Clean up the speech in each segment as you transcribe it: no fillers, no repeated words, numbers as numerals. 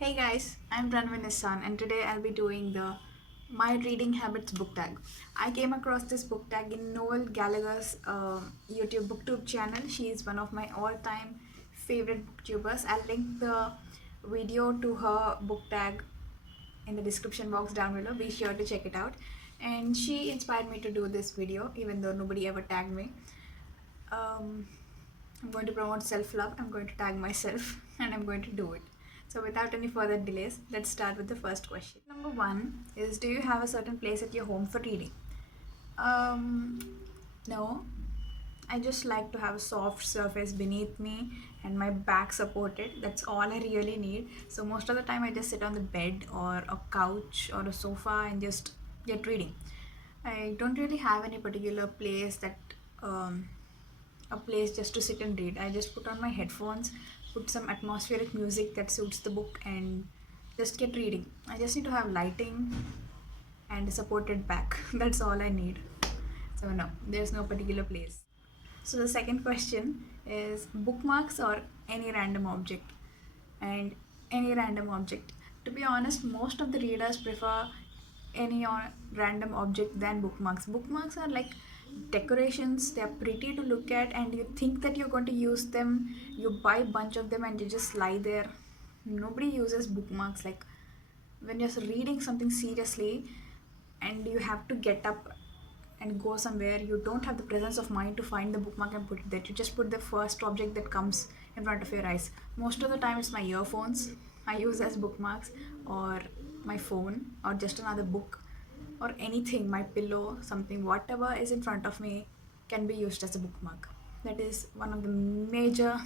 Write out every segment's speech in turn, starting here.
Hey guys, I'm Ranvin Nissan and today I'll be doing the My Reading Habits book tag. I came across this book tag in Noel Gallagher's YouTube booktube channel. She is one of my all-time favorite booktubers. I'll link the video to her book tag in the description box down below. Be sure to check it out. And she inspired me to do this video even though nobody ever tagged me. Um, I'm going to promote self love. I'm going to tag myself and I'm going to do it. So, without any further delays, let's start with the first question. Number one is, do you have a certain place at your home for reading? Um, no. I just like to have a soft surface beneath me and my back supported. That's all I really need. So, most of the time, I just sit on the bed or a couch or a sofa and just get reading. I don't really have any particular place um, a place just to sit and read. I just put on my headphones, put some atmospheric music that suits the book, and just get reading. I just need to have lighting and a supported back. That's all I need. So, no, there's no particular place. So, the second question is bookmarks or any random object? And any random object. To be honest, most of the readers prefer any random object than bookmarks. Bookmarks are like decorations, they are pretty to look at, and you think that you're going to use them. You buy a bunch of them and you just lie there. Nobody uses bookmarks. Like when you're reading something seriously and you have to get up and go somewhere, you don't have the presence of mind to find the bookmark and put it there. You just put the first object that comes in front of your eyes. Most of the time it's my earphones I use as bookmarks, or my phone, or just another book, or anything, my pillow, something, whatever is in front of me can be used as a bookmark. That is one of the major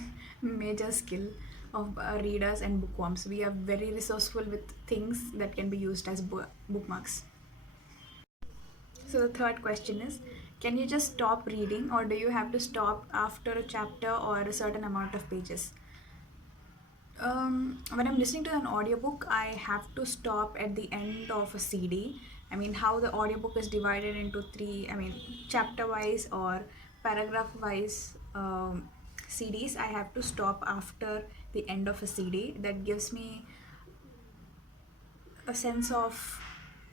skill of readers and bookworms. We are very resourceful with things that can be used as bookmarks. So the third question is, can you just stop reading or do you have to stop after a chapter or a certain amount of pages? When I'm listening to an audiobook, I have to stop at the end of a CD. I mean, how the audiobook is divided into three, I mean, chapter wise or paragraph wise CDs, I have to stop after the end of a CD. That gives me a sense of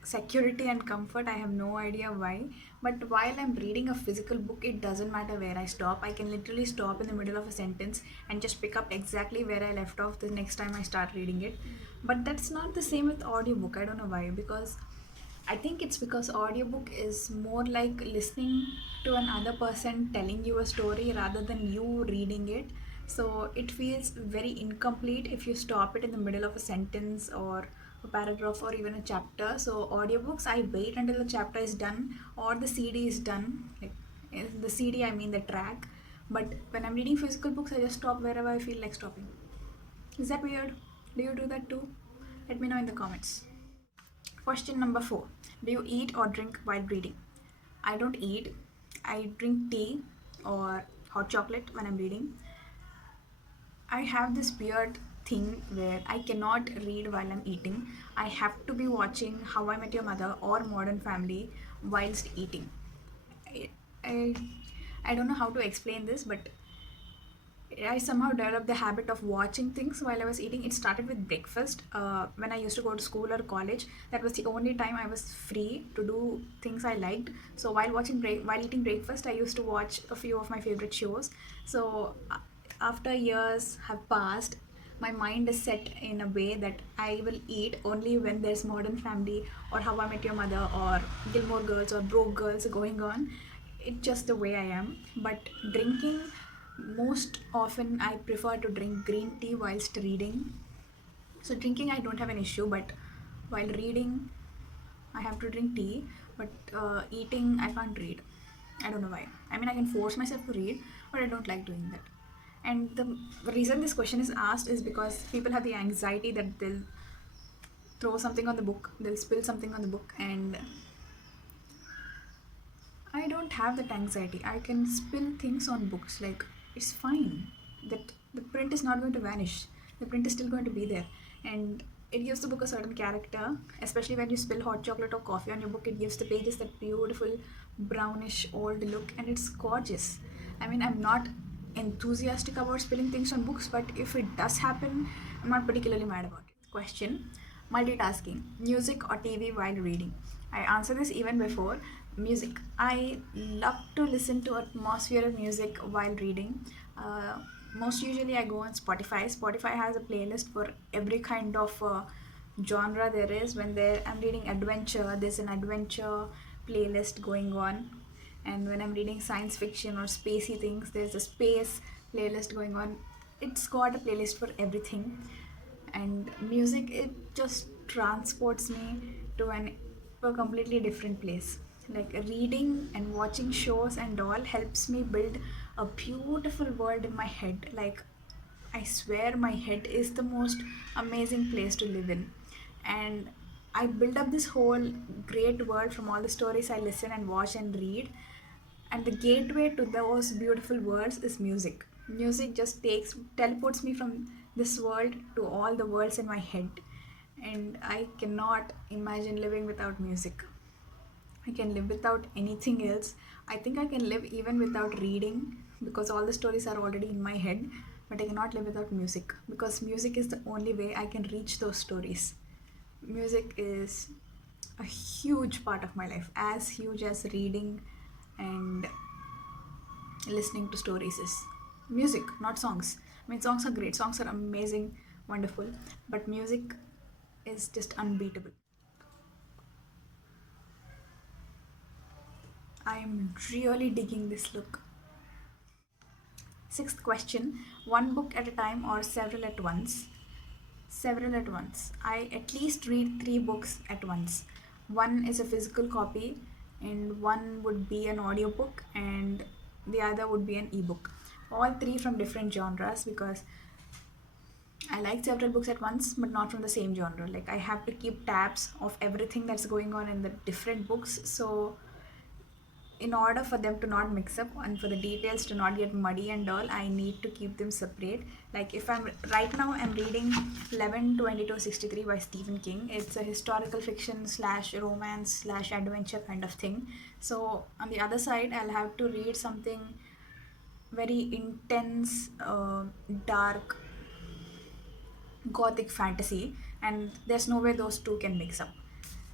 security and comfort. I have no idea why. But while I'm reading a physical book, it doesn't matter where I stop. I can literally stop in the middle of a sentence and just pick up exactly where I left off the next time I start reading it. But that's not the same with audiobook. I don't know why. Because I think it's because audiobook is more like listening to another person telling you a story rather than you reading it. So it feels very incomplete if you stop it in the middle of a sentence or a paragraph or even a chapter. So audiobooks, I wait until the chapter is done or the CD is done. Like in the CD, I mean the track. But when I'm reading physical books, I just stop wherever I feel like stopping. Is that weird? Do you do that too? Let me know in the comments. Question number 4. Do you eat or drink while reading? I don't eat. I drink tea or hot chocolate when I'm reading. I have this weird thing where I cannot read while I'm eating. I have to be watching How I Met Your Mother or Modern Family whilst eating. I, I, I don't know how to explain this, but I somehow developed the habit of watching things while I was eating. It started with breakfast. When I used to go to school or college, that was the only time I was free to do things I liked. So while eating breakfast, I used to watch a few of my favorite shows. So after years have passed, my mind is set in a way that I will eat only when there's Modern Family or How I Met Your Mother or Gilmore Girls or Broke Girls going on. It's just the way I am. But drinking, most often I prefer to drink green tea whilst reading. So drinking I don't have an issue, but while reading I have to drink tea. But eating I can't read. I don't know why. I mean, I can force myself to read, but I don't like doing that. And the reason this question is asked is because people have the anxiety that they'll throw something on the book, they'll spill something on the book, and I don't have that anxiety. I can spill things on books. Like, it's fine. That the print is not going to vanish. The print is still going to be there. And it gives the book a certain character, especially when you spill hot chocolate or coffee on your book. It gives the pages that beautiful brownish old look, and it's gorgeous. I mean, I'm not enthusiastic about spilling things on books, but if it does happen, I'm not particularly mad about it. Question: multitasking, music or TV while reading? I answered this even before. Music. I love to listen to atmospheric music while reading. Uh, Most usually, I go on Spotify. Spotify has a playlist for every kind of genre there is. When I'm reading adventure, there's an adventure playlist going on, and when I'm reading science fiction or spacey things, there's a space playlist going on. It's got a playlist for everything. And music, it just transports me to to a completely different place. Like reading and watching shows and all helps me build a beautiful world in my head. Like, I swear my head is the most amazing place to live in. And I build up this whole great world from all the stories I listen and watch and read. And the gateway to those beautiful worlds is music. Music just teleports me from this world to all the worlds in my head. And I cannot imagine living without music. I can live without anything else. I think I can live even without reading because all the stories are already in my head. But I cannot live without music because music is the only way I can reach those stories. Music is a huge part of my life, as huge as reading and listening to stories is. Music, not songs. I mean, songs are great, songs are amazing, wonderful, but music is just unbeatable. I'm really digging this look. Sixth question: one book at a time or several at once? Several at once. I at least read three books at once. One is a physical copy, and one would be an audiobook, and the other would be an ebook. All three from different genres because I like several books at once, but not from the same genre. Like, I have to keep tabs of everything that's going on in the different books. So in order for them to not mix up and for the details to not get muddy and all, I need to keep them separate. Like, if I'm right now, I'm reading 11/22/63 by Stephen King. It's a historical fiction slash romance slash adventure kind of thing. So on the other side, I'll have to read something very intense, dark, gothic fantasy, and there's no way those two can mix up.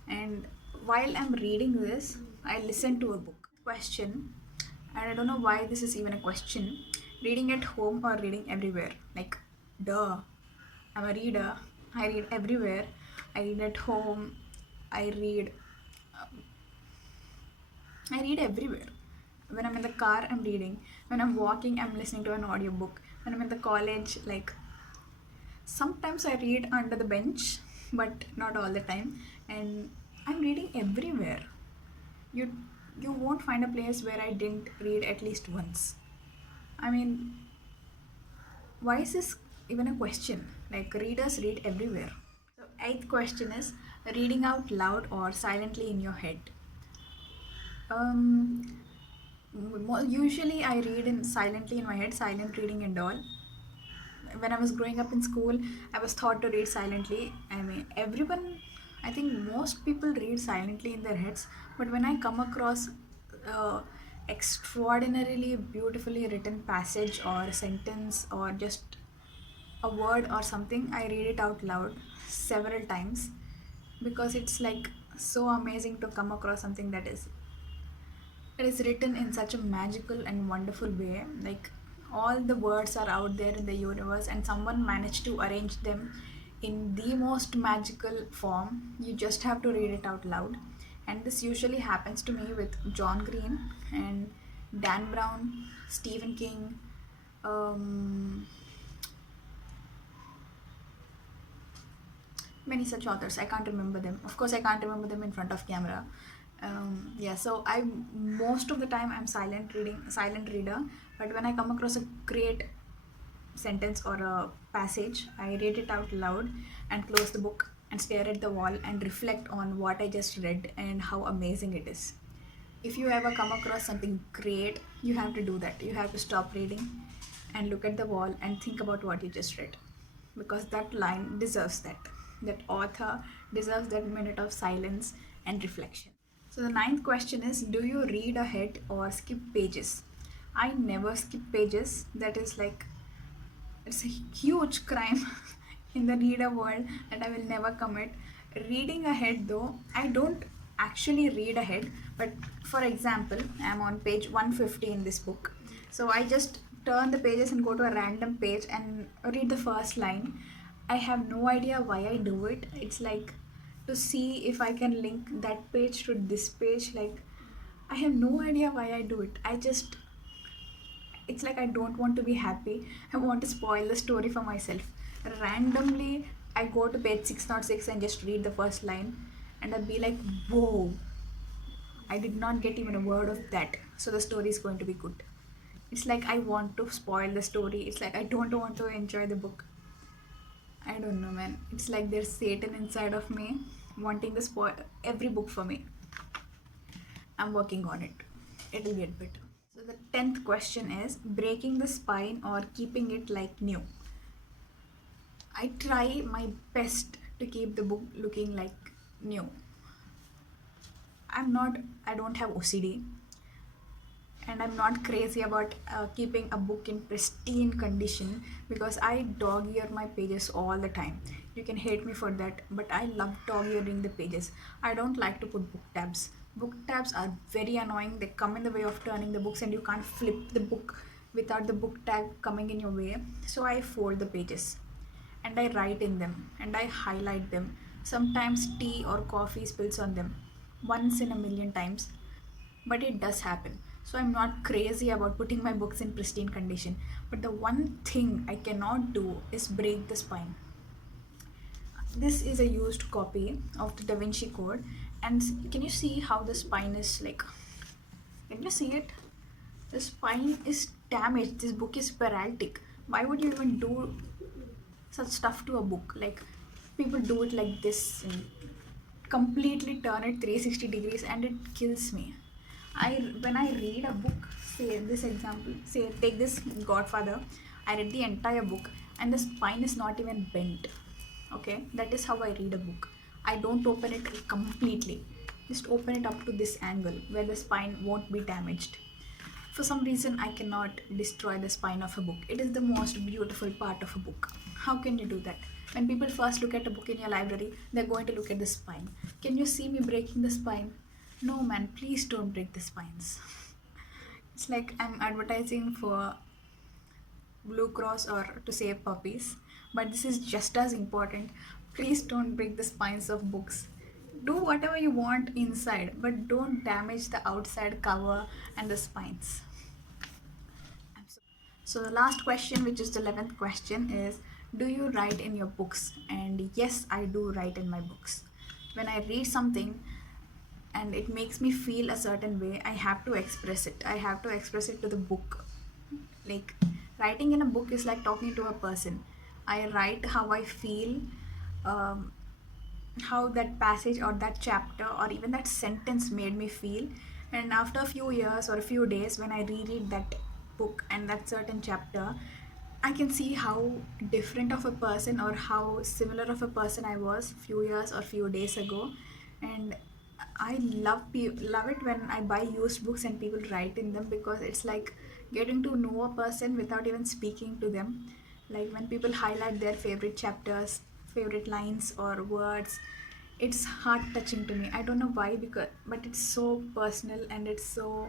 And while I'm reading this, I listen to a book. Question, and I don't know why this is even a question: reading at home or reading everywhere? Like, duh, I'm a reader. I read everywhere. I read at home. I read. I read everywhere. When I'm in the car, I'm reading. When I'm walking, I'm listening to an audiobook. When I'm in the college, like, sometimes I read under the bench, but not all the time. And I'm reading everywhere. You you won't find a place where I didn't read at least once. I mean, why is this even a question? Like, readers read everywhere. So eighth question is reading out loud or silently in your head. Um, Usually I read in silently in my head, silent reading and all. When I was growing up in school, I was taught to read silently. I mean, I think most people read silently in their heads, but when I come across uh, extraordinarily beautifully written passage or a sentence or just a word or something, I read it out loud several times because it's like so amazing to come across something it is written in such a magical and wonderful way. Like, all the words are out there in the universe, and someone managed to arrange them in the most magical form. You just have to read it out loud. And this usually happens to me with John Green and Dan Brown, Stephen King, um, many such authors. I can't remember them. Of course, I can't remember them in front of camera. Yeah, so I most of the time I'm silent reader. But when I come across a great sentence or a passage, I read it out loud and close the book and stare at the wall and reflect on what I just read and how amazing it is. If you ever come across something great, you have to do that. You have to stop reading and look at the wall and think about what you just read, because that line deserves that. That author deserves that minute of silence and reflection. So the ninth question is, do you read ahead or skip pages? I never skip pages. That is like, it's a huge crime in the reader world that I will never commit. Reading ahead though, I don't actually read ahead, but for example, I'm on page 150 in this book. So I just turn the pages and go to a random page and read the first line. I have no idea why I do it. It's like to see if I can link that page to this page. Like, I have no idea why I do it. It's like I don't want to be happy. I want to spoil the story for myself. Randomly, I go to page 606 and just read the first line, and I'll be like, whoa, I did not get even a word of that. So the story is going to be good. It's like I want to spoil the story. It's like I don't want to enjoy the book. I don't know, man. It's like there's Satan inside of me wanting to spoil every book for me. I'm working on it. It'll get better. So the 10th question is breaking the spine or keeping it like new. I try my best to keep the book looking like new. I don't have OCD, and I'm not crazy about keeping a book in pristine condition because I dog ear my pages all the time. You can hate me for that, but I love dog earing the pages. I don't like to put book tabs. Book tabs are very annoying. They come in the way of turning the books, and you can't flip the book without the book tag coming in your way. So I fold the pages and I write in them and I highlight them. Sometimes tea or coffee spills on them once in a million times, but it does happen. So I'm not crazy about putting my books in pristine condition. But the one thing I cannot do is break the spine. This is a used copy of the Da Vinci Code, and can you see how the spine is like? Can you see it? The spine is damaged. This book is paralytic. Why would you even do such stuff to a book? Like, people do it like this and completely turn it 360 degrees, and it kills me. When I read a book, say this example, say take this Godfather, I read the entire book and the spine is not even bent. Okay, that is how I read a book. I don't open it completely. Just open it up to this angle where the spine won't be damaged. For some reason, I cannot destroy the spine of a book. It is the most beautiful part of a book. How can you do that? When people first look at a book in your library, they're going to look at the spine. Can you see me breaking the spine? No, man, please don't break the spines. It's like I'm advertising for Blue Cross or to save puppies, but this is just as important. Please don't break the spines of books. Do whatever you want inside, but don't damage the outside cover and the spines. So the last question, which is the 11th question, is do you write in your books? And yes, I do write in my books. When I read something and it makes me feel a certain way, I have to express it. I have to express it to the book. Like, writing in a book is like talking to a person. I write how I feel, um, how that passage or that chapter or even that sentence made me feel. And after a few years or a few days, when I reread that book and that certain chapter, I can see how different of a person or how similar of a person I was few years or few days ago. And I love it when I buy used books and people write in them, because it's like getting to know a person without even speaking to them. Like when people highlight their favorite chapters, favorite lines or words, it's heart touching to me. I don't know why, because but it's so personal and it's so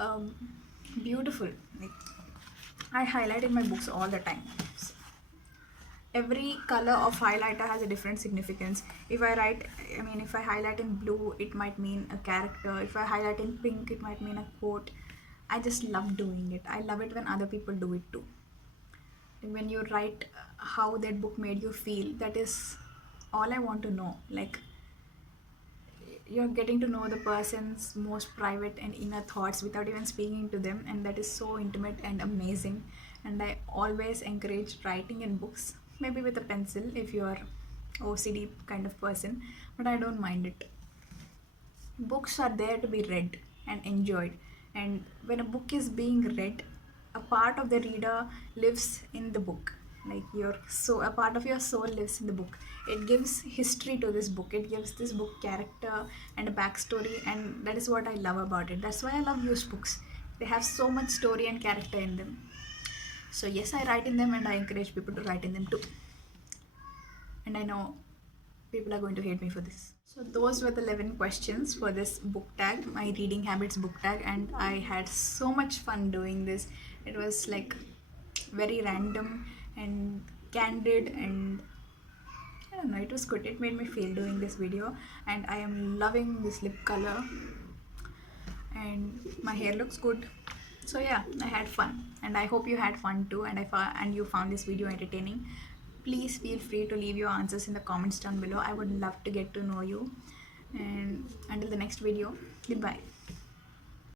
um, beautiful. Like, I highlight in my books all the time. Every color of highlighter has a different significance. If I highlight in blue, it might mean a character. If I highlight in pink, it might mean a quote. I just love doing it. I love it when other people do it too. When you write how that book made you feel, that is all I want to know. Like, you're getting to know the person's most private and inner thoughts without even speaking to them, and that is so intimate and amazing. And I always encourage writing in books, maybe with a pencil if you're OCD kind of person, but I don't mind it. Books are there to be read and enjoyed, and when a book is being read, a part of the reader lives in the book. Like, a part of your soul lives in the book. It gives history to this book, it gives this book character and a backstory, and that is what I love about it. That's why I love used books. They have so much story and character in them. So yes, I write in them, and I encourage people to write in them too. and I know people are going to hate me for this. So those were the 11 questions for this book tag, my reading habits book tag, and I had so much fun doing this. It was like very random and candid, and I don't know, it was good. It made me feel doing this video, and I am loving this lip color, and my hair looks good. So yeah, I had fun, and I hope you had fun too, and you found this video entertaining. Please feel free to leave your answers in the comments down below. I would love to get to know you. And until the next video, goodbye.